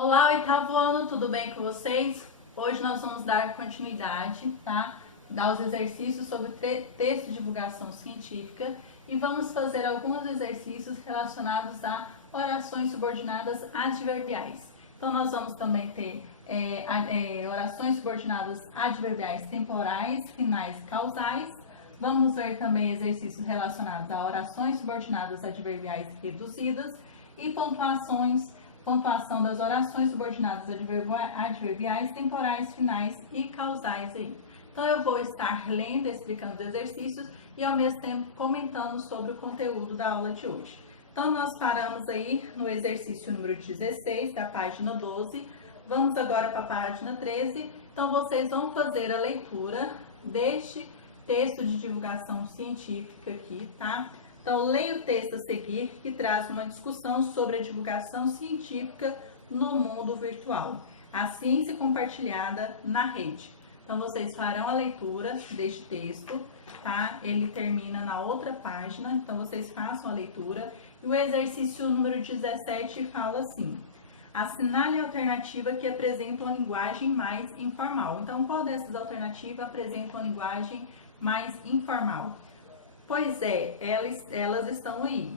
Olá, oitavo ano, tudo bem com vocês? Hoje nós vamos dar continuidade, tá? Dar os exercícios sobre texto de divulgação científica e vamos fazer alguns exercícios relacionados a orações subordinadas adverbiais. Então nós vamos também ter orações subordinadas adverbiais temporais, finais e causais. Vamos ver também exercícios relacionados a orações subordinadas adverbiais reduzidas e pontuação das orações subordinadas adverbiais, temporais, finais e causais aí. Então eu vou estar lendo, explicando os exercícios e ao mesmo tempo comentando sobre o conteúdo da aula de hoje. Então nós paramos aí no exercício número 16, da página 12. Vamos agora para a página 13. Então vocês vão fazer a leitura deste texto de divulgação científica aqui, tá? Então, leia o texto a seguir, que traz uma discussão sobre a divulgação científica no mundo virtual, a ciência compartilhada na rede. Então, vocês farão a leitura deste texto, tá? Ele termina na outra página, então vocês façam a leitura. E o exercício número 17 fala assim: assinale a alternativa que apresenta uma linguagem mais informal. Então, qual dessas alternativas apresenta uma linguagem mais informal? Pois é, elas estão aí.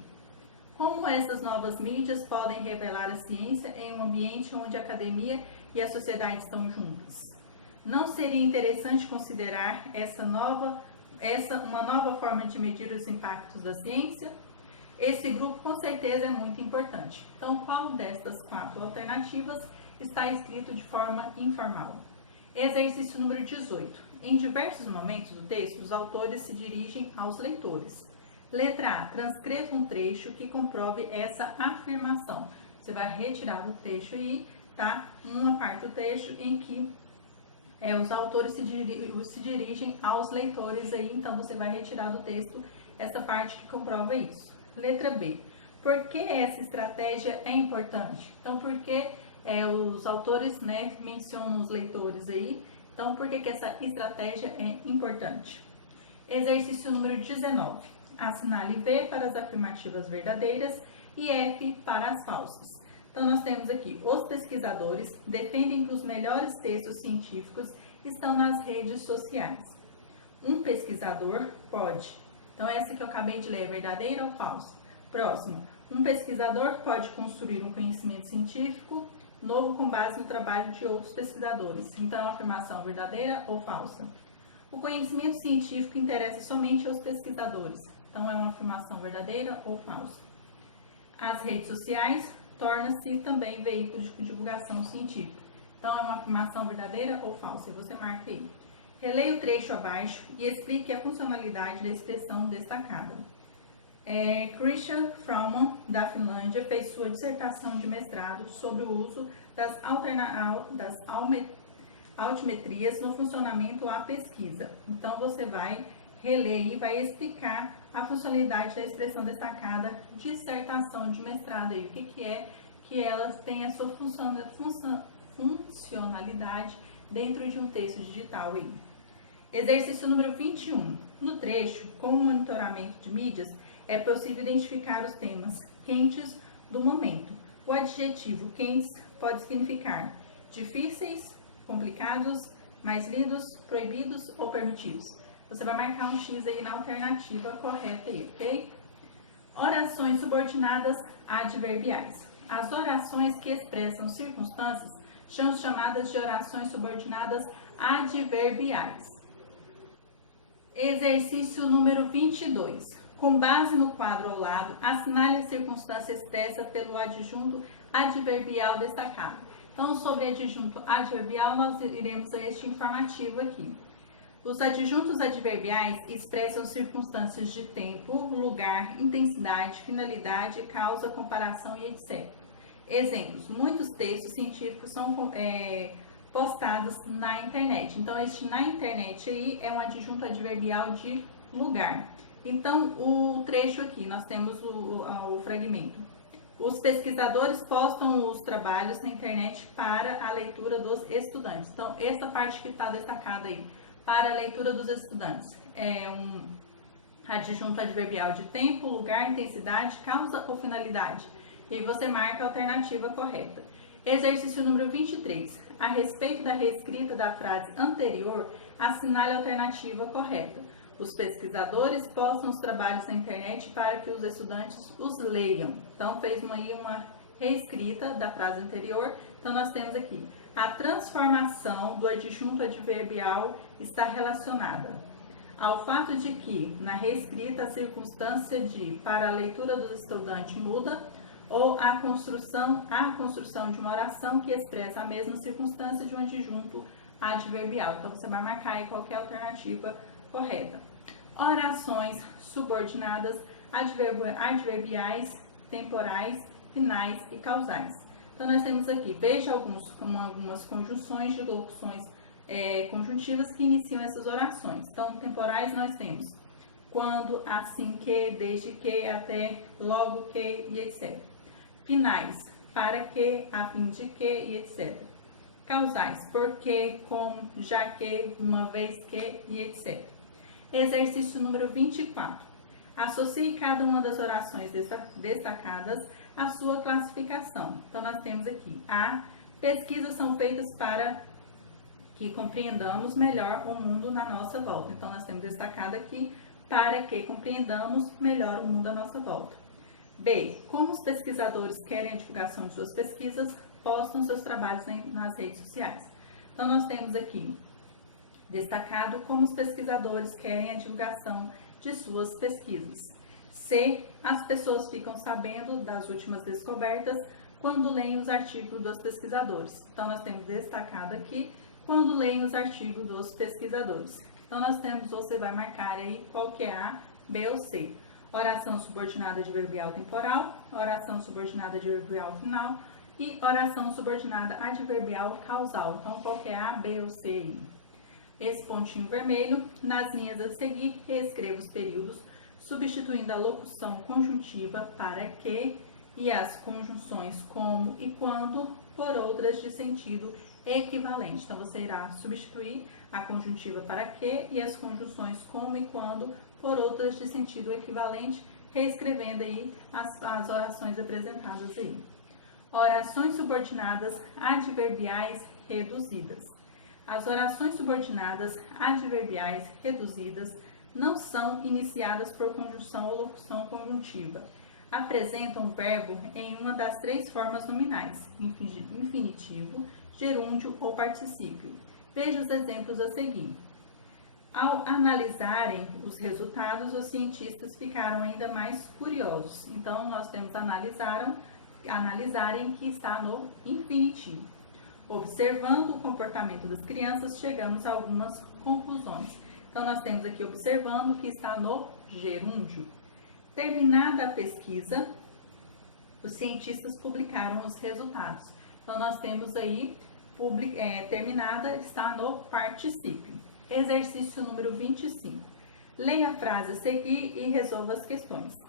Como essas novas mídias podem revelar a ciência em um ambiente onde a academia e a sociedade estão juntas? Não seria interessante considerar uma nova forma de medir os impactos da ciência? Esse grupo com certeza é muito importante. Então, qual destas 4 alternativas está escrito de forma informal? Exercício número 18. Em diversos momentos do texto, os autores se dirigem aos leitores. Letra A. Transcreva um trecho que comprove essa afirmação. Você vai retirar do trecho aí, tá? Uma parte do trecho em que os autores se dirigem aos leitores aí, então você vai retirar do texto essa parte que comprova isso. Letra B. Por que essa estratégia é importante? Então, porque os autores, né, mencionam os leitores aí. Então, por que essa estratégia é importante? Exercício número 19. Assinale V para as afirmativas verdadeiras e F para as falsas. Então, nós temos aqui: os pesquisadores defendem que os melhores textos científicos estão nas redes sociais. Um pesquisador pode. Então, essa que eu acabei de ler é verdadeira ou falsa? Próximo. Um pesquisador pode construir um conhecimento científico novo com base no trabalho de outros pesquisadores. Então, é uma afirmação verdadeira ou falsa? O conhecimento científico interessa somente aos pesquisadores. Então, é uma afirmação verdadeira ou falsa? As redes sociais tornam-se também veículos de divulgação científica. Então, é uma afirmação verdadeira ou falsa? E você marca aí. Releia o trecho abaixo e explique a funcionalidade da expressão destacada. Christian Frauman, da Finlândia, fez sua dissertação de mestrado sobre o uso das altimetrias no funcionamento à pesquisa. Então, você vai reler e vai explicar a funcionalidade da expressão destacada dissertação de mestrado. Aí. O que é que elas têm a sua funcionalidade dentro de um texto digital. Aí. Exercício número 21. No trecho, com o monitoramento de mídias, é possível identificar os temas quentes do momento. O adjetivo quentes pode significar difíceis, complicados, mais lidos, proibidos ou permitidos. Você vai marcar um X aí na alternativa correta aí, ok? Orações subordinadas adverbiais. As orações que expressam circunstâncias são chamadas de orações subordinadas adverbiais. Exercício número 22. Com base no quadro ao lado, assinale a circunstância expressa pelo adjunto adverbial destacado. Então, sobre adjunto adverbial, nós iremos a este informativo aqui. Os adjuntos adverbiais expressam circunstâncias de tempo, lugar, intensidade, finalidade, causa, comparação e etc. Exemplos: muitos textos científicos são postados na internet. Então, este na internet aí é um adjunto adverbial de lugar. Então, o trecho aqui, nós temos o fragmento. Os pesquisadores postam os trabalhos na internet para a leitura dos estudantes. Então, essa parte que está destacada aí, para a leitura dos estudantes, é um adjunto adverbial de tempo, lugar, intensidade, causa ou finalidade. E aí você marca a alternativa correta. Exercício número 23. A respeito da reescrita da frase anterior, assinale a alternativa correta. Os pesquisadores postam os trabalhos na internet para que os estudantes os leiam. Então, fez uma reescrita da frase anterior. Então, nós temos aqui: a transformação do adjunto adverbial está relacionada ao fato de que, na reescrita, a circunstância de para a leitura do estudante muda, ou a construção de uma oração que expressa a mesma circunstância de um adjunto adverbial. Então, você vai marcar aí qual que é a alternativa correta. Orações subordinadas, adverbiais, temporais, finais e causais. Então, nós temos aqui, veja algumas conjunções de locuções conjuntivas que iniciam essas orações. Então, temporais nós temos quando, assim que, desde que, até, logo que e etc. Finais, para que, a fim de que e etc. Causais, porque, como, já que, uma vez que e etc. Exercício número 24. Associe cada uma das orações destacadas à sua classificação. Então, nós temos aqui: A. Pesquisas são feitas para que compreendamos melhor o mundo na nossa volta. Então, nós temos destacado aqui: para que compreendamos melhor o mundo à nossa volta. B. Como os pesquisadores querem a divulgação de suas pesquisas, postam seus trabalhos nas redes sociais. Então, nós temos aqui destacado como os pesquisadores querem a divulgação de suas pesquisas. C. As pessoas ficam sabendo das últimas descobertas quando leem os artigos dos pesquisadores. Então, nós temos destacado aqui quando leem os artigos dos pesquisadores. Então, nós temos, você vai marcar aí qual que é A, B ou C. Oração subordinada adverbial temporal, oração subordinada adverbial final e oração subordinada adverbial causal. Então, qual que é A, B ou C aí? Esse pontinho vermelho, nas linhas a seguir, reescreva os períodos, substituindo a locução conjuntiva para que e as conjunções como e quando por outras de sentido equivalente. Então, você irá substituir a conjuntiva para que e as conjunções como e quando por outras de sentido equivalente, reescrevendo aí as orações apresentadas aí. Orações subordinadas adverbiais reduzidas. As orações subordinadas adverbiais reduzidas não são iniciadas por conjunção ou locução conjuntiva. Apresentam o verbo em uma das três formas nominais: infinitivo, gerúndio ou particípio. Veja os exemplos a seguir. Ao analisarem os resultados, os cientistas ficaram ainda mais curiosos. Então, nós temos analisarem, que está no infinitivo. Observando o comportamento das crianças, chegamos a algumas conclusões. Então, nós temos aqui observando, que está no gerúndio. Terminada a pesquisa, os cientistas publicaram os resultados. Então, nós temos aí, terminada, está no particípio. Exercício número 25. Leia a frase a seguir e resolva as questões.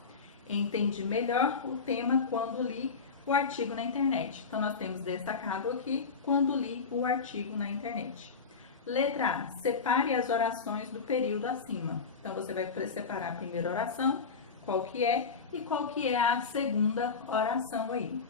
Entendi melhor o tema quando li o artigo na internet. Então, nós temos destacado aqui, quando li o artigo na internet. Letra A. Separe as orações do período acima. Então, você vai separar a primeira oração, qual que é, e qual que é a segunda oração aí.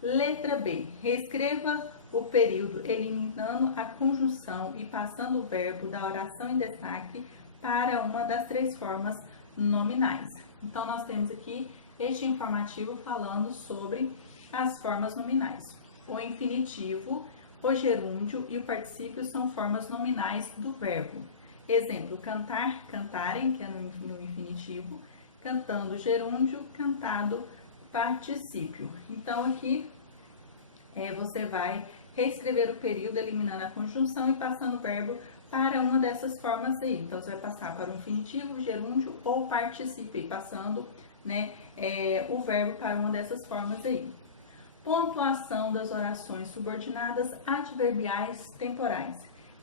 Letra B. Reescreva o período eliminando a conjunção e passando o verbo da oração em destaque para uma das três formas nominais. Então, nós temos aqui este informativo falando sobre as formas nominais. O infinitivo, o gerúndio e o particípio são formas nominais do verbo. Exemplo: cantar, cantarem, que é no infinitivo, cantando, gerúndio, cantado, particípio. Então, aqui você vai reescrever o período eliminando a conjunção e passando o verbo para uma dessas formas aí. Então, você vai passar para o infinitivo, gerúndio ou particípio, passando o verbo para uma dessas formas aí. Pontuação das orações subordinadas adverbiais temporais,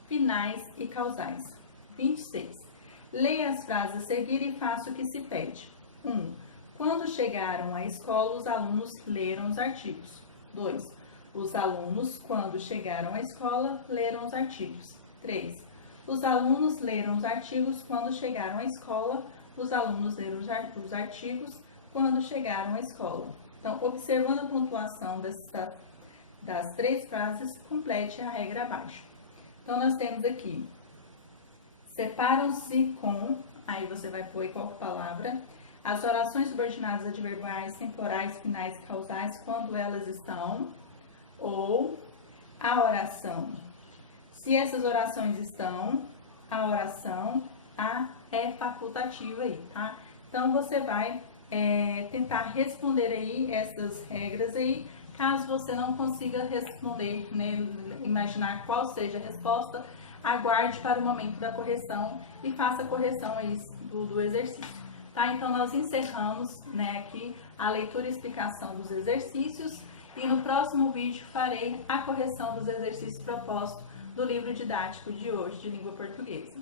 finais e causais. 26. Leia as frases a seguir e faça o que se pede. 1. Quando chegaram à escola, os alunos leram os artigos. 2. Os alunos, quando chegaram à escola, leram os artigos. 3. Os alunos leram os artigos quando chegaram à escola. Os alunos leram os artigos quando chegaram à escola. Então, observando a pontuação das 3 frases, complete a regra abaixo. Então, nós temos aqui, separam-se com, aí você vai pôr qual palavra, as orações subordinadas adverbiais, temporais, finais e causais, quando elas estão, ou a oração. Se essas orações estão, a oração é facultativa aí, tá? Então, você vai tentar responder aí essas regras aí. Caso você não consiga responder, né, imaginar qual seja a resposta, aguarde para o momento da correção e faça a correção aí do exercício. Tá? Então, nós encerramos, né, aqui a leitura e explicação dos exercícios e no próximo vídeo farei a correção dos exercícios propostos do livro didático de hoje de língua portuguesa.